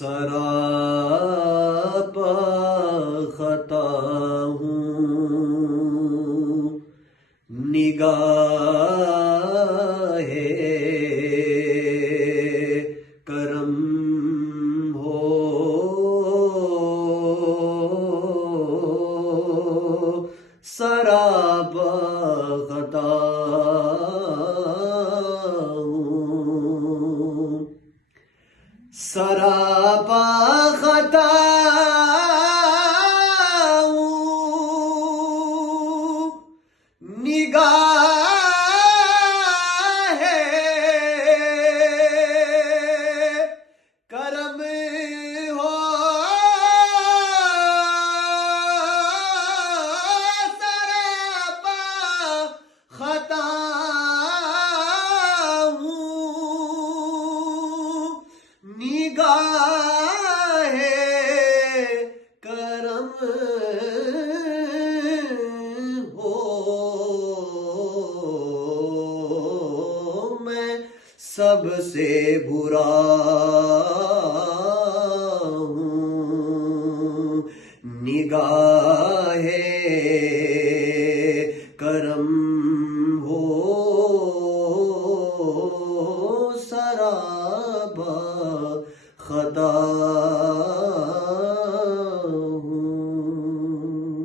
سراپا خطا ہوں، نگاہ کرم ہو سراپا خطا ہوں، سراپا خطا ہوں، نگاہ کرم ہو سراپا خطا ہوں، نگاہ کرم ہو میں سب سے برا ہوں، نگاہ